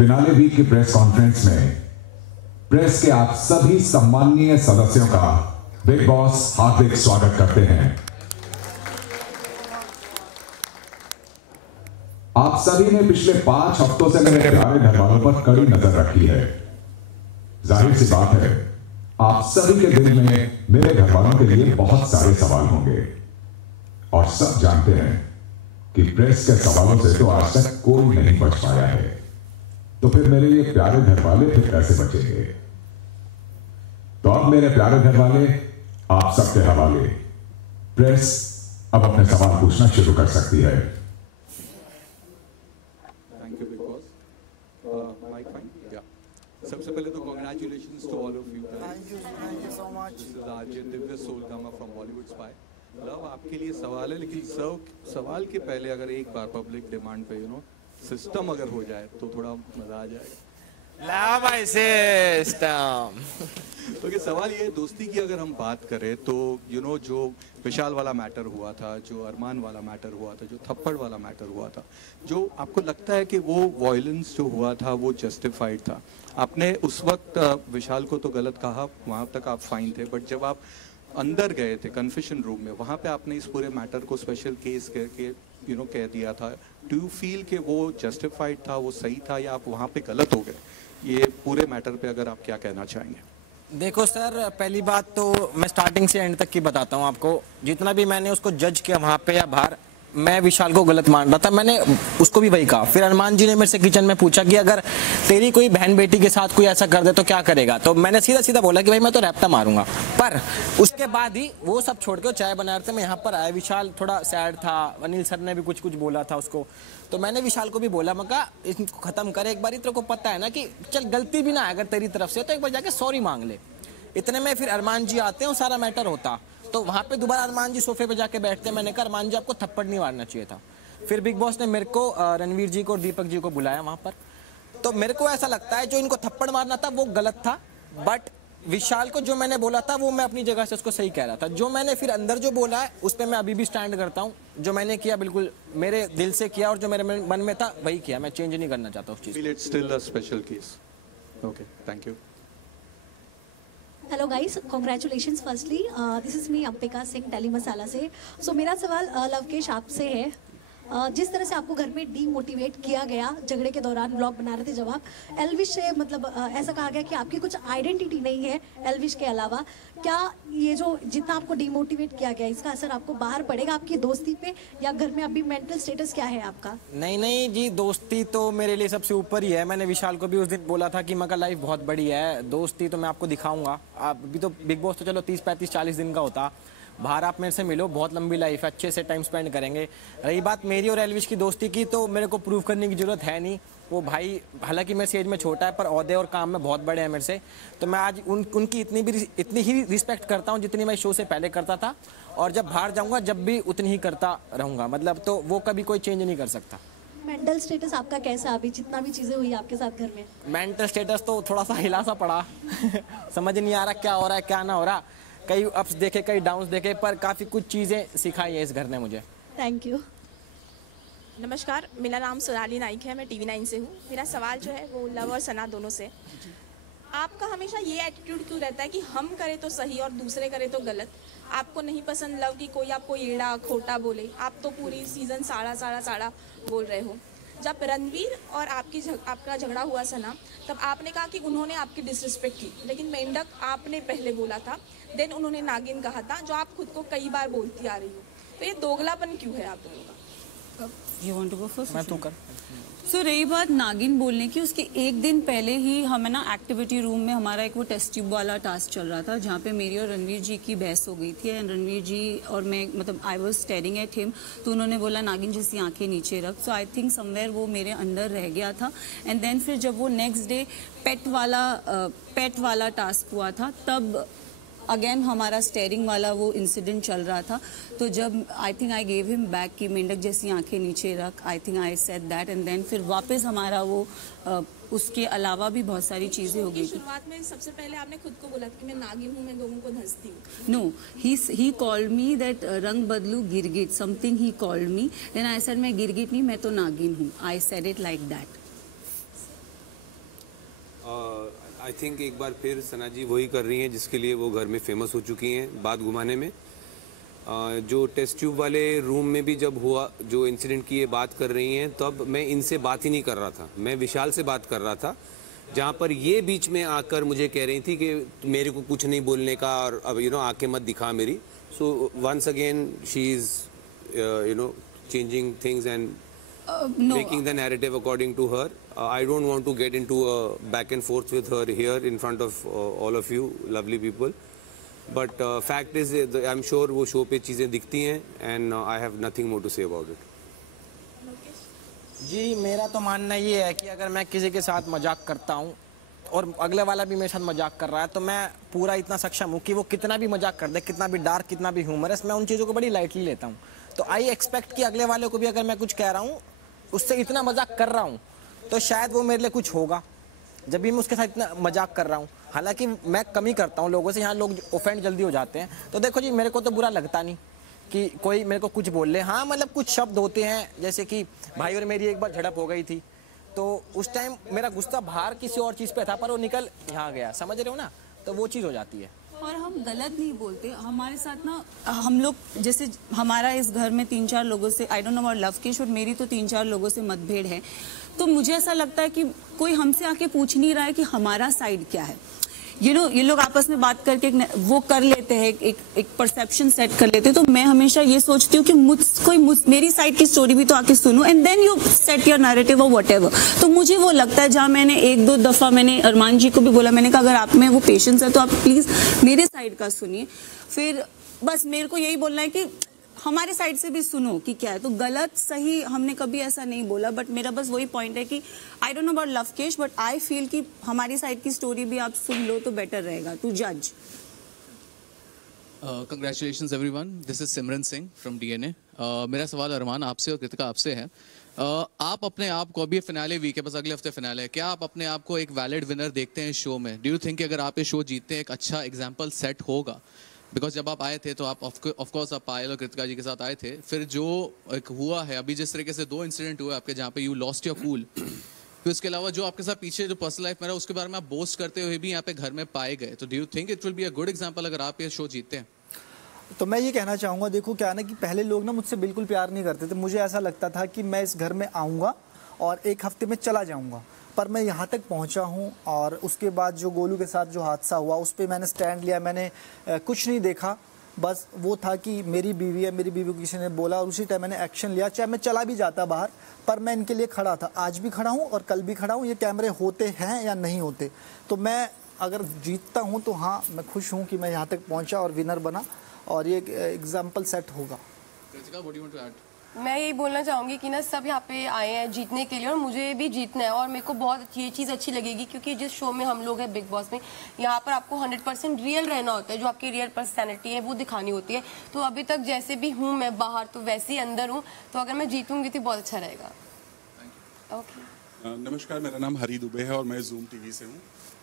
Finale week की press conference में press के आप सभी सम्माननीय सदस्यों का बिग बॉस हार्दिक स्वागत करते हैं। आप सभी ने पिछले 5 हफ्तों से मेरे प्यारे घर वालों पर कड़ी नजर रखी है। जाहिर सी बात है, आप सभी के दिल में मेरे घर वालों के लिए बहुत सारे सवाल होंगे और सब जानते हैं कि प्रेस के सवालों से तो आज तक कोई नहीं बच पाया है, तो फिर मेरे ये प्यारे घर वाले फिर कैसे बचेंगे? तो अब मेरे प्यारे घर वाले, आप सबके हवाले प्रेस अब अपने सवाल पूछना शुरू कर सकती है। Thank you big boss. Mike fine? या सबसे पहले तो congratulations to all of you. Thank you so much. Rajan Divya Solgama from Bollywood spy. Love आपके लिए सवाल है, लेकिन सवाल के पहले अगर एक बार पब्लिक डिमांड पे सिस्टम अगर हो जाए तो थोड़ा मजा आ जाएगा। Love my system. ओके, सवाल ये दोस्ती की अगर हम बात करें तो जो विशाल वाला मैटर हुआ था, जो अरमान वाला मैटर हुआ था, जो थप्पड़ वाला मैटर हुआ था, जो आपको लगता है कि वो वायलेंस जो हुआ था वो जस्टिफाइड था? आपने उस वक्त विशाल को तो गलत कहा, वहाँ तक आप फाइन थे, बट जब आप अंदर गए थे कन्फेशन रूम में, वहाँ पे आपने इस पूरे मैटर को स्पेशल केस करके कह दिया था। डू यू फील कि वो जस्टिफाइड था, वो सही था, या आप वहाँ पे गलत हो गए? ये पूरे मैटर पे अगर आप क्या कहना चाहेंगे? देखो सर, पहली बात तो मैं स्टार्टिंग से एंड तक की बताता हूँ आपको। जितना भी मैंने उसको जज किया वहाँ पे या बाहर, मैं विशाल को गलत मान रहा था, मैंने उसको भी वही कहा। फिर अरमान जी ने मेरे से किचन में पूछा कि अगर तेरी कोई बहन बेटी के साथ कोई ऐसा कर दे तो क्या करेगा, तो मैंने सीधा सीधा बोला कि भाई मैं तो रैप्टा मारूंगा। पर उसके बाद ही वो सब छोड़ के चाय बना रहे थे, मैं यहाँ पर आया। विशाल थोड़ा सैड था, अनिल सर ने भी कुछ बोला था उसको, तो मैंने विशाल को भी बोला, मैं कहा इसको खत्म कर एक बार, तेरे को पता है ना कि चल गलती भी ना है अगर तेरी तरफ से तो एक बार जाके सॉरी मांग ले। इतने में फिर अरमान जी आते हैं, सारा मैटर होता, तो वहाँ पे दोबारा अरमान जी सोफे पे जाके बैठते हैं। मैंने कहा अरमान जी आपको थप्पड़ नहीं मारना चाहिए था। फिर बिग बॉस ने मेरे को रणवीर जी को और दीपक जी को बुलाया वहाँ पर, तो मेरे को ऐसा लगता है जो इनको थप्पड़ मारना था वो गलत था, बट विशाल को जो मैंने बोला था वो मैं अपनी जगह से उसको सही कह रहा था। जो मैंने फिर अंदर जो बोला है उस पर मैं अभी भी स्टैंड करता हूँ। जो मैंने किया बिल्कुल मेरे दिल से किया और जो मेरे मन में था वही किया, मैं चेंज नहीं करना चाहता उस चीज़। Okay, thank you. Hello guys, congratulations firstly. This is me Ambika Singh, Delhi masala से। सो मेरा सवाल लवकेश आपसे है। जिस तरह से आपको घर में डीमोटिवेट किया गया झगड़े के दौरान, ब्लॉग बना रहे थे जब आप, एल्विश से मतलब ऐसा कहा गया कि आपकी कुछ आइडेंटिटी नहीं है एल्विश के अलावा, क्या ये जो जितना आपको डीमोटिवेट किया गया इसका असर आपको बाहर पड़ेगा आपकी दोस्ती पे, या घर में अभी मेंटल स्टेटस क्या है आपका? नहीं जी, दोस्ती तो मेरे लिए सबसे ऊपर ही है। मैंने विशाल को भी उस दिन बोला था कि मगर लाइफ बहुत बड़ी है, दोस्ती तो मैं आपको दिखाऊंगा। आप अभी तो बिग बॉस तो चलो 30, 35, 40 दिन का होता, बाहर आप मेरे से मिलो, बहुत लंबी लाइफ है, अच्छे से टाइम स्पेंड करेंगे। रही बात मेरी और एल्विश की दोस्ती की, तो मेरे को प्रूव करने की जरूरत है नहीं। वो भाई हालांकि मेरे से एज में छोटा है पर ओहदे और काम में बहुत बड़े हैं मेरे से, तो मैं आज उनकी इतनी ही रिस्पेक्ट करता हूँ जितनी मैं शो से पहले करता था, और जब बाहर जाऊँगा जब भी उतनी ही करता रहूँगा, मतलब तो वो कभी कोई चेंज नहीं कर सकता। मेंटल स्टेटस आपका कैसा अभी, जितना भी चीज़ें हुई आपके साथ घर में? मेंटल स्टेटस तो थोड़ा सा हिला सा पड़ा समझ नहीं आ रहा क्या हो रहा है क्या ना हो रहा, कई अप्स देखे कई डाउन्स देखे, पर काफ़ी कुछ चीज़ें सिखाई है इस घर ने मुझे। Thank you. नमस्कार, मेरा नाम सोनाली नाइक है, मैं TV9 से हूँ। मेरा सवाल जो है वो लव और सना दोनों से। आपका हमेशा ये एटीट्यूड क्यों रहता है कि हम करें तो सही और दूसरे करें तो गलत? आपको नहीं पसंद लव की कोई आपको एड़ा खोटा बोले? आप तो पूरी सीज़न साड़ा बोल रहे हो। जब रणवीर और आपका झगड़ा हुआ सना, तब आपने कहा कि उन्होंने आपकी डिसरिस्पेक्ट की, लेकिन मेंढक आपने पहले बोला था, देन उन्होंने नागिन कहा था, जो आप खुद को कई बार बोलती आ रही हो। तो ये दोगलापन क्यों है आप दोनों का? You want to go first? मैं तो कर। सो रही बात नागिन बोलने की, उसके एक दिन पहले ही हमें ना एक्टिविटी रूम में हमारा एक वो टेस्ट ट्यूब वाला टास्क चल रहा था, जहाँ पे मेरी और रणवीर जी की बहस हो गई थी। एंड रणवीर जी और मैं, मतलब I was staring at him, तो उन्होंने बोला नागिन जैसी आंखें नीचे रख। सो आई थिंक समवेयर वो मेरे अंदर रह गया था। एंड देन फिर जब वो नेक्स्ट डे पेट वाला टास्क हुआ था, तब अगेन हमारा स्टेयरिंग वाला वो इंसिडेंट चल रहा था। तो जब I think I gave him back कि मेंढक जैसी आंखें नीचे रख, I think I said that, and then फिर वापस हमारा वो उसके अलावा भी बहुत सारी चीज़ें हो गई थी। शुरुआत में सबसे पहले आपने खुद को बोला कि मैं नागिन हूँ, मैं लोगों को धंसती हूँ। No, he called me that रंग बदलू गिरगिट, something he called me, then I said मैं गिरगिट नहीं, मैं तो नागिन हूँ। I said it like that. I think एक बार फिर सना जी वही कर रही हैं जिसके लिए वो घर में फेमस हो चुकी हैं, बात घुमाने में। जो टेस्ट ट्यूब वाले रूम में भी जब हुआ, जो इंसिडेंट की ये बात कर रही हैं, तब मैं इनसे बात ही नहीं कर रहा था, मैं विशाल से बात कर रहा था, जहाँ पर ये बीच में आकर मुझे कह रही थी कि मेरे को कुछ नहीं बोलने का और अब आंखें मत दिखा मेरी। So once again she is changing things and No. making the narrative according to her. I don't want to get into a back and forth with her here in front of all of you lovely people. But fact is, I'm sure वो show पे चीज़ें दिखती हैं and I have nothing more to say about it. जी मेरा तो मानना ये है कि अगर मैं किसी के साथ मजाक करता हूँ और अगले वाला भी मेरे साथ मजाक कर रहा है तो मैं पूरा इतना सक्षम हूँ कि वो कितना भी मजाक कर दे, कितना भी डार्क, कितना भी ह्यूमरस, मैं उन चीज़ों को बड़ी लाइटली लेता हूँ। तो आई एक्सपेक्ट कि अगले वाले को भी अगर मैं कुछ कह रहा हूँ, उससे इतना मजाक कर रहा हूँ, तो शायद वो मेरे लिए कुछ होगा जब भी मैं उसके साथ इतना मजाक कर रहा हूँ। हालांकि मैं कम ही करता हूँ लोगों से, यहाँ लोग ऑफेंड जल्दी हो जाते हैं। तो देखो जी, मेरे को तो बुरा लगता नहीं कि कोई मेरे को कुछ बोल ले। हाँ मतलब कुछ शब्द होते हैं, जैसे कि भाई और मेरी एक बार झड़प हो गई थी, तो उस टाइम मेरा गुस्सा बाहर किसी और चीज़ पे था, पर वो निकल यहाँ गया, समझ रहे हो ना, तो वो चीज़ हो जाती है। और हम गलत नहीं बोलते, हमारे साथ ना हम लोग जैसे हमारा इस घर में 3-4 लोगों से, I don't know about Lavkesh, और मेरी तो 3-4 लोगों से मतभेद है। तो मुझे ऐसा लगता है कि कोई हमसे आके पूछ नहीं रहा है कि हमारा साइड क्या है। ये लोग आपस में बात करके वो कर लेते हैं, एक परसेप्शन सेट कर लेते हैं। तो मैं हमेशा ये सोचती हूँ कि मेरी साइड की स्टोरी भी तो आके सुनो, and then you set your narrative और व्हाटएवर। तो मुझे वो लगता है, जहाँ मैंने 1-2 दफ़ा मैंने अरमान जी को भी बोला, मैंने कहा अगर आप में वो पेशेंस है तो आप प्लीज़ मेरे साइड का सुनिए। फिर बस मेरे को यही बोलना है कि हमारे साइड से भी सुनो कि क्या है। तो गलत सही हमने कभी ऐसा नहीं बोला, बट मेरा बस वही पॉइंट है कि I don't know about Lavkesh, but I feel कि हमारी साइड की स्टोरी भी आप सुन लो तो बेटर रहेगा टू जज। Congratulations everyone, this is Simran Singh from DNA. मेरा सवाल अरमान आपसे और कृतिका आपसे है। आप अपने आप को, अभी फिनाले वीक है, बस अगले हफ्ते फिनाले है, क्या आप अपने आप को एक वैलिड विनर देखते हैं शो में? डू यू थिंक अगर आप ये शो जीतते हैं एक अच्छा एग्जाम्पल सेट होगा? बिकॉज जब आप आए थे तो आप ऑफकोर्स आप पायल और कृतिका जी के साथ आए थे, फिर जो एक हुआ है अभी, जिस तरीके से 2 इंसिडेंट हुए आपके जहाँ पे यू लॉस्ट योर कूल, फिर उसके अलावा जो आपके साथ पीछे जो पर्सनल लाइफ में रहा उसके बारे में आप बोस्ट करते हुए भी यहाँ पे घर में पाए गए, तो do you think it will be a good example अगर आप ये शो जीतते हैं? तो मैं ये कहना चाहूँगा, देखो क्या ना कि पहले लोग ना मुझसे बिल्कुल प्यार नहीं करते थे। मुझे ऐसा लगता था कि मैं इस घर में आऊँगा और 1 हफ्ते में चला जाऊँगा, पर मैं यहाँ तक पहुँचा हूँ। और उसके बाद जो गोलू के साथ जो हादसा हुआ उस पर मैंने स्टैंड लिया, मैंने कुछ नहीं देखा, बस वो था कि मेरी बीवी है, मेरी बीवी को किसी ने बोला और उसी टाइम मैंने एक्शन लिया। चाहे मैं चला भी जाता बाहर, पर मैं इनके लिए खड़ा था, आज भी खड़ा हूँ और कल भी खड़ा हूँ। ये कैमरे होते हैं या नहीं होते, तो मैं अगर जीतता हूँ तो हाँ मैं खुश हूँ कि मैं यहाँ तक पहुँचा और विनर बना, और ये एग्जाम्पल सेट होगा। मैं यही बोलना चाहूँगी कि ना सब यहाँ पे आए हैं जीतने के लिए, और मुझे भी जीतना है। और मेरे को बहुत ये चीज़ अच्छी लगेगी, क्योंकि जिस शो में हम लोग हैं बिग बॉस में, यहाँ पर आपको 100% रियल रहना होता है, जो आपकी रियल पर्सनैलिटी है वो दिखानी होती है। तो अभी तक जैसे भी हूँ मैं बाहर, तो वैसे ही अंदर हूँ, तो अगर मैं जीतूँगी तो बहुत अच्छा रहेगा। ओके। नमस्कार, मेरा नाम हरी दुबे है और मैं जूम टीवी से हूँ।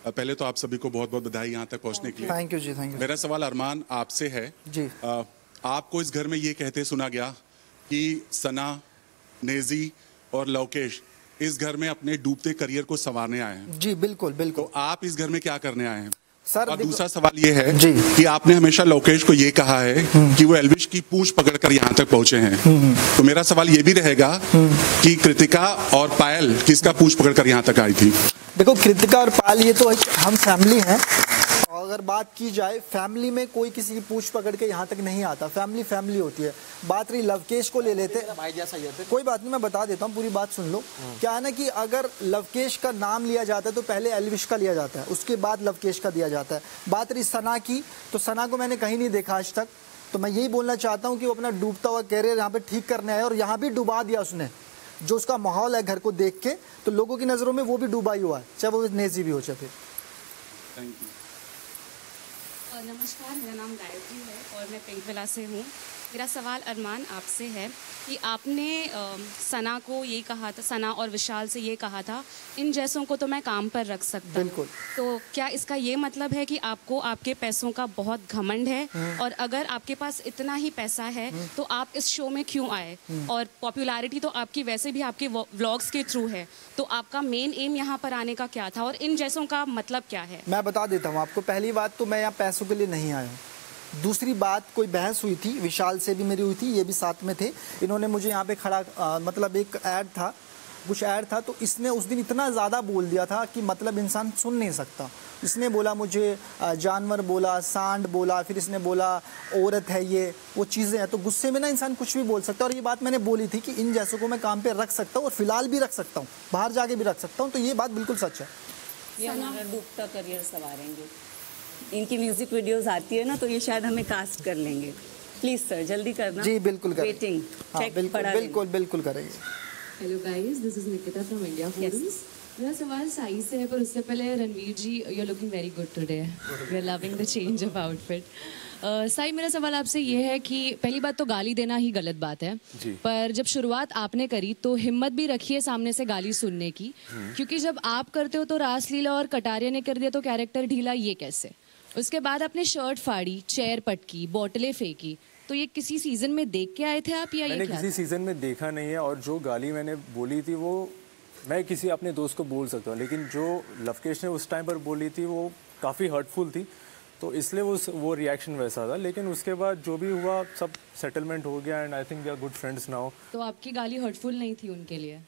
पहले तो आप सभी को बहुत बहुत बधाई यहाँ तक पहुँचने के लिए। थैंक यू जी, थैंक यू। मेरा सवाल अरमान आपसे है जी। आपको इस घर में ये कहते सुना गया कि सना, नेजी और लवकेश इस घर में अपने डूबते करियर को संवारने आए हैं। जी बिल्कुल बिल्कुल। तो आप इस घर में क्या करने आए हैं सर? और दूसरा सवाल ये है कि आपने हमेशा लवकेश को ये कहा है कि वो एल्विश की पूंछ पकड़कर यहाँ तक पहुंचे हैं। तो मेरा सवाल ये भी रहेगा कि कृतिका और पायल किसका पूंछ पकड़कर यहाँ तक आई थी? देखो, कृतिका और पायल ये तो हम फैमिली हैं, और अगर बात की जाए फैमिली में कोई किसी की पूंछ पकड़ के यहाँ तक नहीं आता, फैमिली फैमिली होती है। बात रही लवकेश को ले लेते, भाई जैसा ये कोई बात नहीं, मैं बता देता हूँ, पूरी बात सुन लो। क्या है ना कि अगर लवकेश का नाम लिया जाता है तो पहले एल्विश का लिया जाता है, उसके बाद लवकेश का दिया जाता है। बात रही सना की, तो सना को मैंने कहीं नहीं देखा आज तक। तो मैं यही बोलना चाहता हूँ कि वो अपना डूबता हुआ कैरियर यहाँ पे ठीक करने आया, और यहाँ भी डुबा दिया उसने। जो उसका माहौल है घर को देख के, तो लोगों की नज़रों में वो भी डूबा ही हुआ है, चाहे वो नेजी भी हो चाहे फिर। Thank you. नमस्कार, मेरा नाम गायत्री है और मैं पिंक विला से हूँ। मेरा सवाल अरमान आपसे है कि आपने सना को ये कहा था, सना और विशाल से ये कहा था, इन जैसों को तो मैं काम पर रख सकता हूँ। तो क्या इसका ये मतलब है कि आपको आपके पैसों का बहुत घमंड है, और अगर आपके पास इतना ही पैसा है तो आप इस शो में क्यों आए? और पॉपुलैरिटी तो आपकी वैसे भी आपके व्लॉग्स के थ्रू है, तो आपका मेन एम यहाँ पर आने का क्या था और इन जैसों का मतलब क्या है? मैं बता देता हूँ आपको। पहली बात तो मैं यहाँ पैसों के लिए नहीं आया हूँ। दूसरी बात, कोई बहस हुई थी, विशाल से भी मेरी हुई थी, ये भी साथ में थे। इन्होंने मुझे यहाँ पे खड़ा मतलब एक ऐड था, कुछ ऐड था, तो इसने उस दिन इतना ज़्यादा बोल दिया था कि मतलब इंसान सुन नहीं सकता। इसने बोला मुझे जानवर बोला, सांड बोला, फिर इसने बोला औरत है, ये वो चीज़ें हैं। तो गुस्से में ना इंसान कुछ भी बोल सकता है। और ये बात मैंने बोली थी कि इन जैसों को मैं काम पे रख सकता हूँ, और फिलहाल भी रख सकता हूँ, बाहर जाके भी रख सकता हूँ। तो ये बात बिल्कुल सच है। ये हमारा डूबता करियर संवारेंगे। इनकी म्यूजिक वीडियोस आती है ना, तो ये शायद हमें कास्ट कर लेंगे। प्लीज सर जल्दी करना। जी बिल्कुल करेंगे। वेटिंग हाँ, बिल्कुल करेंगे। Hello guys, this is Nikita from India forums. मेरा सवाल साई से है, पर उससे पहले Ranveer ji, you are looking very good today, we are loving the change of outfit. Sai, मेरा सवाल आपसे ये है कि पहली बात तो गाली देना ही गलत बात है, पर जब शुरुआत आपने करी तो हिम्मत भी रखी है सामने से गाली सुनने की, क्योंकि जब आप करते हो तो रासलीला और कटारिया ने कर दिया तो कैरेक्टर ढीला, ये कैसे? उसके बाद आपने शर्ट फाड़ी, चेयर पटकी, बोतलें फेंकी, तो ये किसी सीजन में देख के आए थे आप या मैंने किसी सीजन में देखा नहीं है, और जो गाली मैंने बोली थी वो मैं किसी अपने दोस्त को बोल सकता हूँ, लेकिन जो लवकेश ने उस टाइम पर बोली थी वो काफ़ी हर्टफुल थी, तो इसलिए वो रिएक्शन वैसा था। लेकिन उसके बाद जो भी हुआ सब सेटलमेंट हो गया, and I think we are good friends now. तो आपकी गाली हर्टफुल नहीं थी उनके लिए?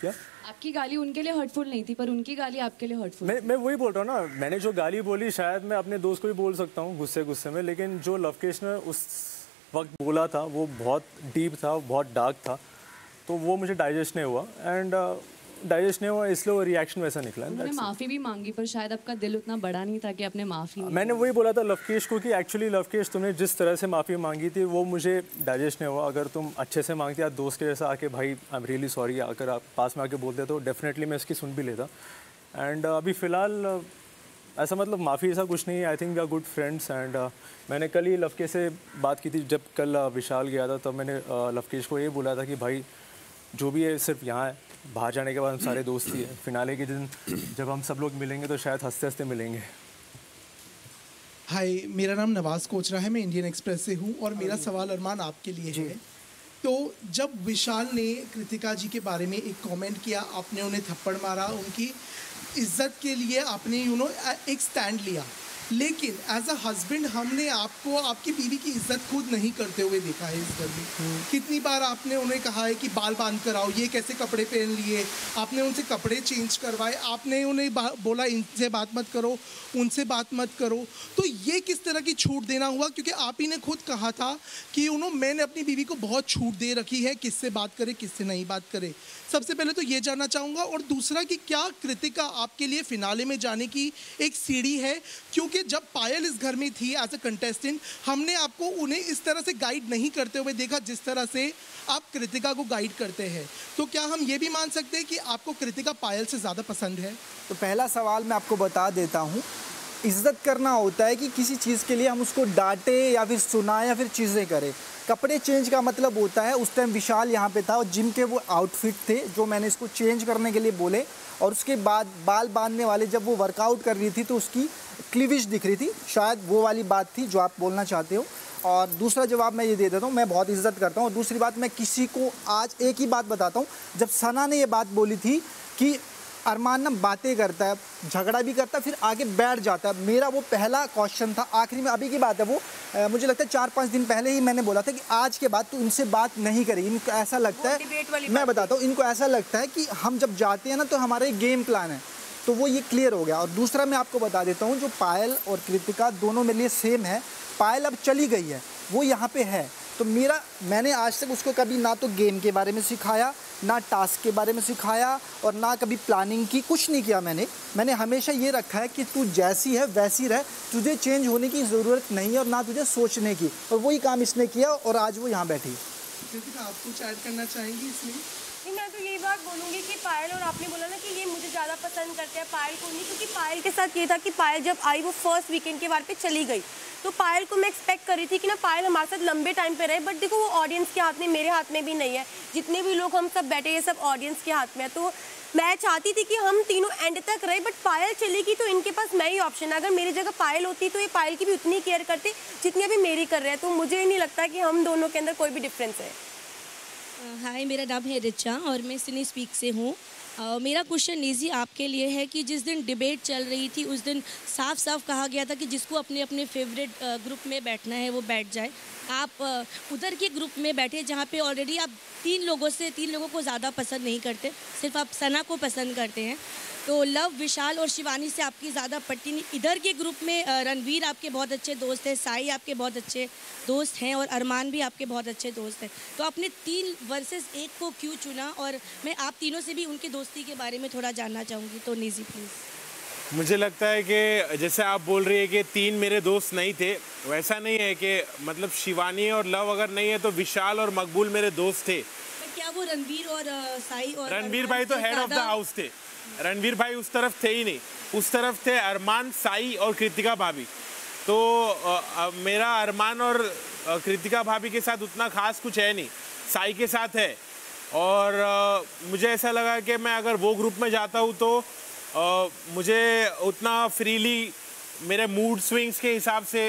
क्या आपकी गाली उनके लिए हर्टफुल नहीं थी, पर उनकी गाली आपके लिए हर्टफुल? मैं वही बोल रहा हूँ ना, मैंने जो गाली बोली शायद मैं अपने दोस्त को भी बोल सकता हूँ गुस्से में, लेकिन जो लवकेश ने उस वक्त बोला था वो बहुत डीप था, बहुत डार्क था, तो वो मुझे डाइजेस्ट नहीं हुआ, एंड डाइजेस्ट नहीं हुआ, इसलिए वो रिएक्शन वैसा निकला। उन्होंने माफ़ी भी मांगी, पर शायद आपका दिल उतना बड़ा नहीं था कि आपने माफ़ी। मैंने वही बोला था लवकेश को कि एक्चुअली लवकेश तुमने जिस तरह से माफ़ी मांगी थी वो मुझे डाइजेस्ट नहीं हुआ। अगर तुम अच्छे से मांगती या दोस्त के जैसा आके, भाई आई एम रियली सॉरी, अगर आप पास में आके बोलते तो डेफिनेटली मैं इसकी सुन भी लेता। एंड अभी फ़िलहाल ऐसा मतलब माफ़ी ऐसा कुछ नहीं है। I think we are good friends, and मैंने कल ही लवकेश से बात की थी, जब कल विशाल गया था, तब मैंने लवकेश को ये बोला था कि भाई जो भी है सिर्फ यहाँ है, बाहर जाने के बाद हम सारे दोस्त ही हैं, फिनाले के दिन जब हम सब लोग मिलेंगे तो शायद हंसते हंसते मिलेंगे। हाय, मेरा नाम नवाज़ कोचरा है, मैं इंडियन एक्सप्रेस से हूँ, और मेरा सवाल अरमान आपके लिए है। तो जब विशाल ने कृतिका जी के बारे में एक कमेंट किया, आपने उन्हें थप्पड़ मारा, उनकी इज्जत के लिए आपने एक स्टैंड लिया, लेकिन एज अ हस्बैंड हमने आपको आपकी बीवी की इज्जत खुद नहीं करते हुए देखा है इस घर में। कितनी बार आपने उन्हें कहा है कि बाल बांध कर आओ, ये कैसे कपड़े पहन लिए, आपने उनसे कपड़े चेंज करवाए, आपने उन्हें बोला इनसे बात मत करो, उनसे बात मत करो। तो ये किस तरह की छूट देना हुआ? क्योंकि आप ही ने खुद कहा था कि मैंने अपनी बीवी को बहुत छूट दे रखी है, किससे बात करे किससे नहीं बात करे। सबसे पहले तो ये जानना चाहूँगा, और दूसरा कि क्या कृतिका आपके लिए फिनाले में जाने की एक सीढ़ी है? क्योंकि जब पायल इस घर में थी एज अ कंटेस्टेंट, हमने आपको उन्हें इस तरह से गाइड नहीं करते हुए देखा जिस तरह से आप कृतिका को गाइड करते हैं। तो क्या हम ये भी मान सकते हैं कि आपको कृतिका पायल से ज़्यादा पसंद है? तो पहला सवाल मैं आपको बता देता हूँ, इज्जत करना होता है कि किसी चीज़ के लिए हम उसको डांटे या फिर सुनाएं या फिर चीज़ें करें। कपड़े चेंज का मतलब होता है, उस टाइम विशाल यहाँ पे था और जिम के वो आउटफिट थे जो मैंने इसको चेंज करने के लिए बोले, और उसके बाद बाल बांधने वाले जब वो वर्कआउट कर रही थी तो उसकी क्लीविज दिख रही थी, शायद वो वाली बात थी जो आप बोलना चाहते हो। और दूसरा जवाब मैं ये दे देता हूँ, मैं बहुत इज्जत करता हूँ। और दूसरी बात, मैं किसी को आज एक ही बात बताता हूँ, जब सना ने ये बात बोली थी कि अरमान ना बातें करता है, झगड़ा भी करता है, फिर आगे बैठ जाता है, मेरा वो पहला क्वेश्चन था। आखिरी में अभी की बात है, वो मुझे लगता है 4-5 दिन पहले ही मैंने बोला था कि आज के बाद तो इनसे बात नहीं करेगी। इनको ऐसा लगता है, मैं बताता हूँ, इनको ऐसा लगता है कि हम जब जाते हैं ना तो हमारा एक गेम प्लान है, तो वो ये क्लियर हो गया। और दूसरा मैं आपको बता देता हूँ, जो पायल और कृतिका दोनों मेरे लिए सेम है। पायल अब चली गई है, वो यहाँ पे है, तो मैंने आज तक उसको कभी ना तो गेम के बारे में सिखाया, ना टास्क के बारे में सिखाया, और ना कभी प्लानिंग की, कुछ नहीं किया मैंने हमेशा ये रखा है कि तू जैसी है वैसी रह, तुझे चेंज होने की ज़रूरत नहीं है और ना तुझे सोचने की, और वही काम इसने किया और आज वो यहाँ बैठी। आप कुछ ऐड करना चाहेंगी इसमें? नहीं, मैं तो यही बात बोलूँगी कि पायल, और आपने बोला ना कि ये मुझे ज़्यादा पसंद करते हैं, पायल को नहीं, क्योंकि पायल के साथ ये था कि पायल जब आई वो फर्स्ट वीकेंड के बाद पे चली गई, तो पायल को मैं एक्सपेक्ट कर रही थी कि ना पायल हमारे साथ लंबे टाइम पे रहे, बट देखो वो ऑडियंस के हाथ में, मेरे हाथ में भी नहीं है। जितने भी लोग हम सब बैठे, ये सब ऑडियंस के हाथ में है। तो मैं चाहती थी कि हम तीनों एंड तक रहे, बट पायल चली गई तो इनके पास मैं ही ऑप्शन है। अगर मेरी जगह पायल होती तो ये पायल की भी उतनी केयर करते जितनी अभी मेरी कर रहे हैं। तो मुझे नहीं लगता कि हम दोनों के अंदर कोई भी डिफरेंस है। हाय, मेरा नाम है रिचा और मैं सिनी स्पीक से हूँ। मेरा क्वेश्चन निजी आपके लिए है कि जिस दिन डिबेट चल रही थी उस दिन साफ साफ कहा गया था कि जिसको अपने अपने फेवरेट ग्रुप में बैठना है वो बैठ जाए। आप उधर के ग्रुप में बैठे जहाँ पे ऑलरेडी आप तीन लोगों को ज़्यादा पसंद नहीं करते, सिर्फ आप सना को पसंद करते हैं। तो लव, विशाल और शिवानी से आपकी ज़्यादा पट्टी नहीं। इधर के ग्रुप में रणवीर आपके बहुत अच्छे दोस्त हैं, साई आपके बहुत अच्छे दोस्त हैं और अरमान भी आपके बहुत अच्छे दोस्त हैं। तो आपने 3 वर्सेस 1 को क्यों चुना? और मैं आप तीनों से भी उनकी दोस्ती के बारे में थोड़ा जानना चाहूँगी। तो निजी प्लीज़। मुझे लगता है कि जैसे आप बोल रही है कि 3 मेरे दोस्त नहीं थे, वैसा नहीं है कि मतलब शिवानी और लव अगर नहीं है तो विशाल और मकबूल मेरे दोस्त थे। क्या वो रणवीर और साई और रणवीर भाई तो हेड ऑफ द हाउस थे। रणवीर भाई उस तरफ थे ही नहीं, उस तरफ थे अरमान, साई और कृतिका भाभी। तो मेरा अरमान और कृतिका भाभी के साथ उतना खास कुछ है नहीं, साई के साथ है। और मुझे ऐसा लगा कि मैं अगर वो ग्रुप में जाता हूँ तो मुझे उतना फ्रीली मेरे मूड स्विंग्स के हिसाब से,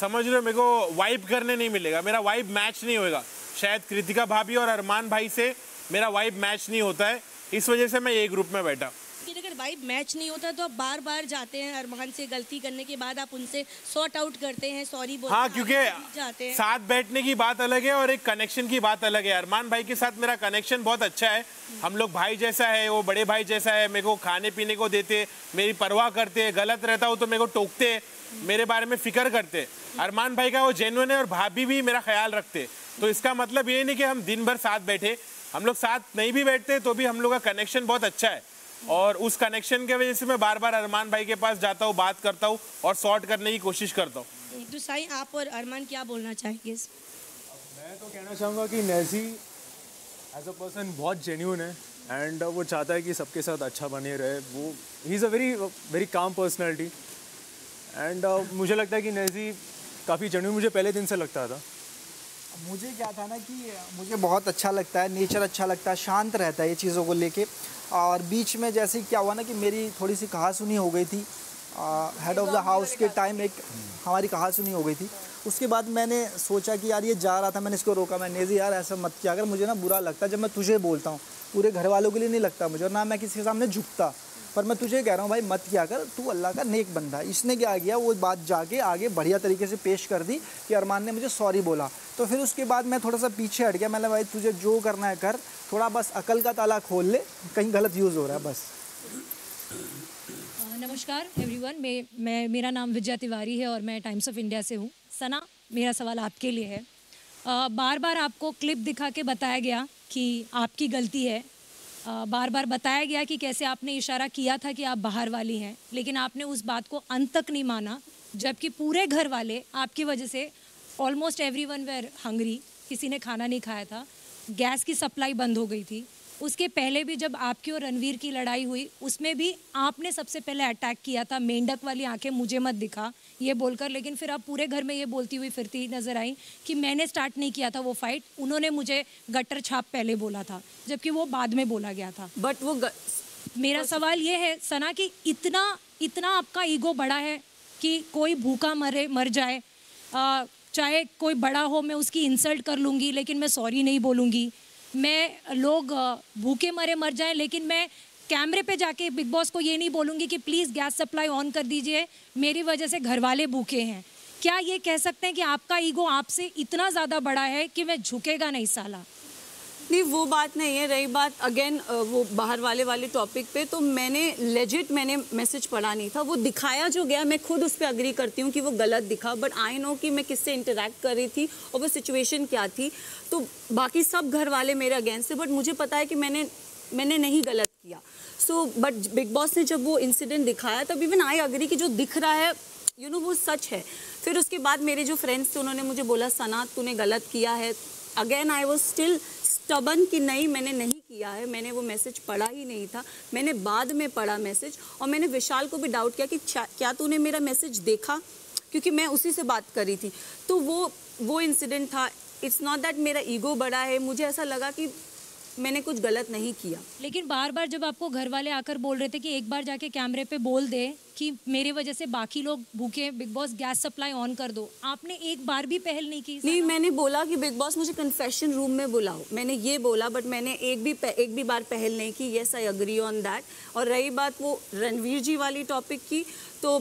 समझ रहे हो, मेरे को वाइब करने नहीं मिलेगा, मेरा वाइब मैच नहीं होएगा। शायद कृतिका भाभी और अरमान भाई से मेरा वाइब मैच नहीं होता है, इस वजह से मैं ये ग्रुप में बैठा। अगर वाइब मैच नहीं होता तो आप बार बार जाते हैं अरमान से, गलती करने के बाद आप उनसे सॉर्ट आउट करते हैं, सॉरी बोलते हैं। हाँ, क्योंकि साथ बैठने की बात अलग है और एक कनेक्शन की बात अलग है। अरमान भाई के साथ मेरा कनेक्शन बहुत अच्छा है, हम लोग भाई जैसा है, वो बड़े भाई जैसा है। मेरे को खाने पीने को देते, मेरी परवाह करते, गलत रहता हूँ तो मेरे को टोकते, मेरे बारे में फिक्र करते। अरमान भाई का वो जेन्युइन है और भाभी भी मेरा ख्याल रखते। तो इसका मतलब ये नहीं कि हम दिन भर साथ बैठे, हम लोग साथ नहीं भी बैठते तो भी हम लोग का कनेक्शन बहुत अच्छा है। और उस कनेक्शन के वजह से मैं बार बार अरमान भाई के पास जाता हूँ, बात करता हूँ और सॉर्ट करने की कोशिश करता हूँ। तो साई, आप और अरमान क्या बोलना चाहेंगे? मैं तो कहना चाहूँगा कि नेजी एज अ पर्सन बहुत जेन्युइन है एंड वो चाहता है कि सबके साथ अच्छा बने रहे। वो he is a very calm personality and मुझे लगता है कि नेजी काफ़ी जेन्युइन मुझे पहले दिन से लगता था। मुझे क्या था ना कि मुझे बहुत अच्छा लगता है, नेचर अच्छा लगता है, शांत रहता है ये चीज़ों को लेके। और बीच में जैसे क्या हुआ ना कि मेरी थोड़ी सी कहासुनी हो गई थी, हेड ऑफ़ द हाउस के टाइम एक हमारी कहासुनी हो गई थी। उसके बाद मैंने सोचा कि यार ये जा रहा था, मैंने इसको रोका, मैं नेजी यार ऐसा मत किया, अगर मुझे ना बुरा लगता जब मैं तुझे बोलता हूँ, पूरे घर वालों के लिए नहीं लगता मुझे, और ना मैं किसी के सामने झुकता, पर मैं तुझे कह रहा हूँ भाई मत किया कर, तू अल्लाह का नेक बंदा। इसने क्या किया, वो बात जाके आगे बढ़िया तरीके से पेश कर दी कि अरमान ने मुझे सॉरी बोला। तो फिर उसके बाद मैं थोड़ा सा पीछे हट गया, मैंने भाई तुझे जो करना है कर, थोड़ा बस अकल का ताला खोल ले, कहीं गलत यूज़ हो रहा है बस। नमस्कार एवरीवन, मेरा नाम विजया तिवारी है और मैं टाइम्स ऑफ इंडिया से हूँ। सना, मेरा सवाल आपके लिए है। बार बार आपको क्लिप दिखा के बताया गया कि आपकी गलती है, बार बार बताया गया कि कैसे आपने इशारा किया था कि आप बाहर वाली हैं, लेकिन आपने उस बात को अंत तक नहीं माना, जबकि पूरे घर वाले आपकी वजह से ऑलमोस्ट एवरीवन वेर हंग्री, किसी ने खाना नहीं खाया था, गैस की सप्लाई बंद हो गई थी। उसके पहले भी जब आपकी और रणवीर की लड़ाई हुई उसमें भी आपने सबसे पहले अटैक किया था, मेंढक वाली आंखें मुझे मत दिखा ये बोलकर, लेकिन फिर आप पूरे घर में ये बोलती हुई फिरती नजर आई कि मैंने स्टार्ट नहीं किया था वो फाइट, उन्होंने मुझे गटर छाप पहले बोला था, जबकि वो बाद में बोला गया था। बट वो मेरा सवाल ये है सना कि इतना आपका ईगो बड़ा है कि कोई भूखा मर जाए, चाहे कोई बड़ा हो, मैं उसकी इंसल्ट कर लूँगी लेकिन मैं सॉरी नहीं बोलूँगी, मैं लोग भूखे मर जाएं लेकिन मैं कैमरे पे जाके बिग बॉस को ये नहीं बोलूँगी कि प्लीज़ गैस सप्लाई ऑन कर दीजिए, मेरी वजह से घर वाले भूखे हैं। क्या ये कह सकते हैं कि आपका ईगो आपसे इतना ज़्यादा बड़ा है कि मैं झुकेगा नहीं साला? नहीं, वो बात नहीं है। रही बात अगेन वो बाहर वाले टॉपिक पे, तो मैंने मैसेज पढ़ा नहीं था, वो दिखाया जो गया, मैं खुद उस पर अग्री करती हूँ कि वो गलत दिखा, बट आई नो कि मैं किससे इंटरेक्ट कर रही थी और वो सिचुएशन क्या थी। तो बाकी सब घर वाले मेरे अगेंस्ट थे, बट मुझे पता है कि मैंने नहीं गलत किया। सो बट बिग बॉस ने जब वो इंसिडेंट दिखाया तब इवन आई अग्री कि जो दिख रहा है वो सच है। फिर उसके बाद मेरे जो फ्रेंड्स थे उन्होंने मुझे बोला सना तूने गलत किया है। Again I was still stubborn कि नहीं मैंने नहीं किया है, मैंने वो मैसेज पढ़ा ही नहीं था, मैंने बाद में पढ़ा मैसेज। और मैंने विशाल को भी डाउट किया कि क्या तूने मेरा मैसेज देखा, क्योंकि मैं उसी से बात कर रही थी। तो वो इंसिडेंट था। इट्स नॉट दैट मेरा ईगो बड़ा है, मुझे ऐसा लगा कि मैंने कुछ गलत नहीं किया। लेकिन बार बार जब आपको घर वाले आकर बोल रहे थे कि एक बार जाके कैमरे पे बोल दे कि मेरे वजह से बाकी लोग भूखे हैं, big boss gas supply on कर दो, आपने एक बार भी पहल नहीं की? नहीं, मैंने बोला कि बिग बॉस मुझे कन्फेशन रूम में बुलाओ, मैंने ये बोला, बट मैंने एक भी बार पहल नहीं की। Yes, I agree on that. और रही बात वो रणवीर जी वाली टॉपिक की, तो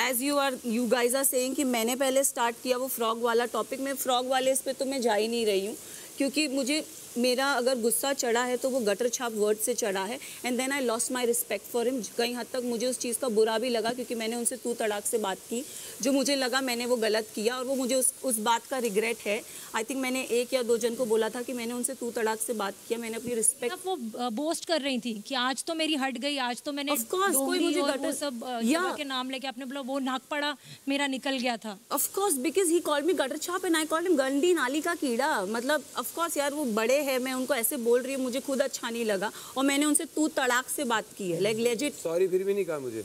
as you guys are saying कि मैंने पहले स्टार्ट किया वो फ्रॉग वाला टॉपिक। मैं फ्रॉग वाले इस पे तो मैं जा ही नहीं रही हूँ, क्योंकि मुझे मेरा अगर गुस्सा चढ़ा है तो वो गटर छाप वर्ड से चढ़ा है। And then I lost my respect for him. कहीं हद तक मुझे उस चीज़ का बुरा भी लगा, क्योंकि मैंने उनसे तू तड़ाक से बात की, जो मुझे लगा मैंने वो गलत किया, और वो मुझे उस बात का रिग्रेट है। आई थिंक मैंने 1 या 2 जन को बोला था कि मैंने उनसे तू तड़ाक से बात किया, मैंने अपनी रिस्पेक्ट। वो बोस्ट कर रही थी कि आज तो मेरी हट गई, आज तो मैंने कोई मुझे वो सब जगह के नाम लेके आपने बोला वो नाक पड़ा मेरा निकल गया था। Of course, because he called me gutter छाप एंड आई कॉल्ड हिम गंदी नाली का कीड़ा। मतलब ऑफ कोर्स यार, वो बड़े हैं, मैं उनको ऐसे बोल रही हूँ, मुझे खुद अच्छा नहीं लगा, और मैंने उनसे तू तड़ाक से बात की है, लाइक लेजिट। सॉरी फिर भी नहीं कहा मुझे,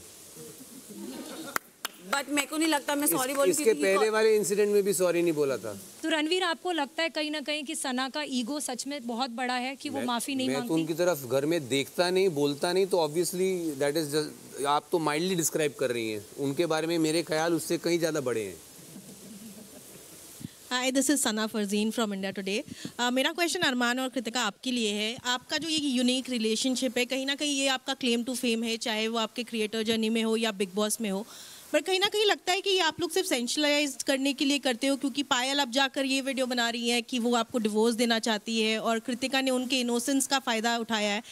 बट मेरे को नहीं लगता मैं सॉरी बोली। इसके पहले वाले इंसिडेंट में भी सॉरी नहीं बोला था। तो रणवीर, आपको लगता है कहीं ना कहीं कि सना का ईगो सच में बहुत बड़ा है कि वो माफी नहीं मांगती? मैं तो उनकी तरफ घर में देखता नहीं, बोलता नहीं, तो ऑब्वियसली दैट इज जस्ट, आप तो माइल्डली डिस्क्राइब कर रही हैं। उनके बारे में मेरे ख्याल उससे कहीं ज़्यादा बड़े हैं। Hi, this is Sana Farzeen from India today. मेरा क्वेश्चन अरमान और कृतिका आपके लिए है। आपका जो ये यूनिक रिलेशनशिप है, कहीं ना कहीं ये आपका क्लेम टू फेम है, चाहे वो आपके क्रिएटर जर्नी में हो या बिग बॉस में हो। पर कहीं ना कहीं लगता है कि ये आप लोग सिर्फ सेंशलाइज करने के लिए करते हो, क्योंकि पायल अब जाकर ये वीडियो बना रही है कि वो आपको डिवोर्स देना चाहती है, और कृतिका ने उनके इनोसेंस का फ़ायदा उठाया है।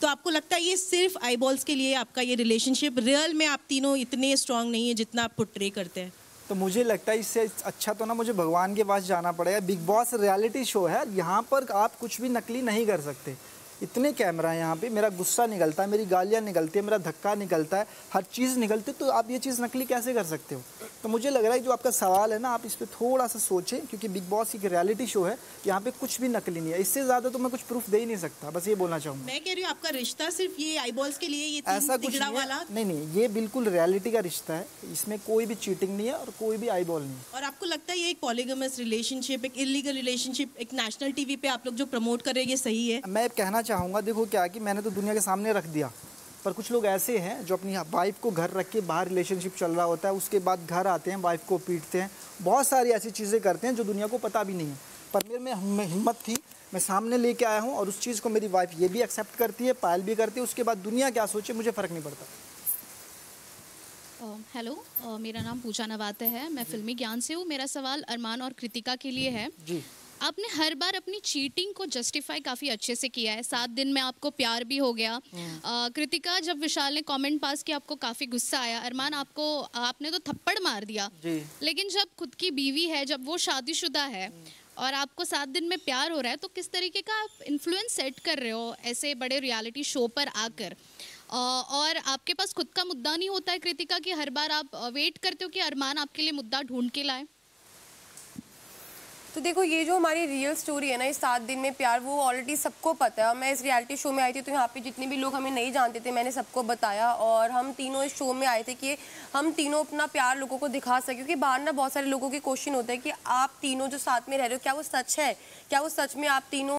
तो आपको लगता है ये सिर्फ आईबॉल्स के लिए आपका ये रिलेशनशिप, रियल में आप तीनों इतने स्ट्रांग नहीं है जितना आप पोर्ट्रे करते हैं? तो मुझे लगता है इससे अच्छा तो ना मुझे भगवान के पास जाना पड़ेगा। बिग बॉस रियलिटी शो है, यहाँ पर आप कुछ भी नकली नहीं कर सकते। इतने कैमरा है यहाँ पे, मेरा गुस्सा निकलता है, मेरी गालियाँ निकलती है, मेरा धक्का निकलता है, हर चीज़ निकलती है, तो आप ये चीज़ नकली कैसे कर सकते हो? तो मुझे लग रहा है जो आपका सवाल है ना, आप इस पर थोड़ा सा सोचें, क्योंकि बिग बॉस एक रियलिटी शो है, यहाँ पे कुछ भी नकली नहीं है। इससे ज़्यादा तो मैं कुछ प्रूफ दे ही नहीं सकता, बस ये बोलना चाहूँगा। मैं कह रही हूँ आपका रिश्ता सिर्फ ये आईबॉल्स के लिए, ये ऐसा कुछ वाला नहीं, ये बिल्कुल रियलिटी का रिश्ता है, इसमें कोई भी चीटिंग नहीं है और कोई भी आईबॉल नहीं है। और आपको लगता है ये एक पॉलीगमस रिलेशनशिप, एक इलीगल रिलेशनशिप, एक नेशनल टीवी पे आप लोग जो प्रमोट कर रहे हैं, ये सही है? मैं कहना चाहूँगा, देखो क्या कि मैंने तो दुनिया के सामने रख दिया, पर कुछ लोग ऐसे हैं जो अपनी वाइफ को घर रख के बाहर रिलेशनशिप चल रहा होता है, उसके बाद घर आते हैं, वाइफ को पीटते हैं, बहुत सारी ऐसी चीज़ें करते हैं जो दुनिया को पता भी नहीं है। पर मेरे में हिम्मत थी, मैं सामने लेके आया हूँ, और उस चीज़ को मेरी वाइफ ये भी एक्सेप्ट करती है, पायल भी करती है। उसके बाद दुनिया क्या सोचे मुझे फ़र्क नहीं पड़ता। हेलो, मेरा नाम पूजा नवाते है, मैं फिल्मी ज्ञान से हूँ। मेरा सवाल अरमान और कृतिका के लिए है जी। आपने हर बार अपनी चीटिंग को जस्टिफाई काफ़ी अच्छे से किया है। 7 दिन में आपको प्यार भी हो गया। कृतिका, जब विशाल ने कमेंट पास किया आपको काफ़ी गुस्सा आया। अरमान, आपने तो थप्पड़ मार दिया जी। लेकिन जब खुद की बीवी है, जब वो शादीशुदा है और आपको 7 दिन में प्यार हो रहा है, तो किस तरीके का आप इन्फ्लुएंस सेट कर रहे हो ऐसे बड़े रियलिटी शो पर आकर? और आपके पास खुद का मुद्दा नहीं होता है कृतिका कि हर बार आप वेट करते हो कि अरमान आपके लिए मुद्दा ढूंढ के लाए? तो देखो, ये जो हमारी रियल स्टोरी है ना, इस 7 दिन में प्यार, वो ऑलरेडी सबको पता है। और मैं इस रियलिटी शो में आई थी, तो यहाँ पे जितने भी लोग हमें नहीं जानते थे, मैंने सबको बताया। और हम तीनों इस शो में आए थे कि हम तीनों अपना प्यार लोगों को दिखा सकें, क्योंकि बाहर ना बहुत सारे लोगों के क्वेश्चन होते हैं कि आप तीनों जो साथ में रह रहे हो, क्या वो सच है, क्या वो सच में आप तीनों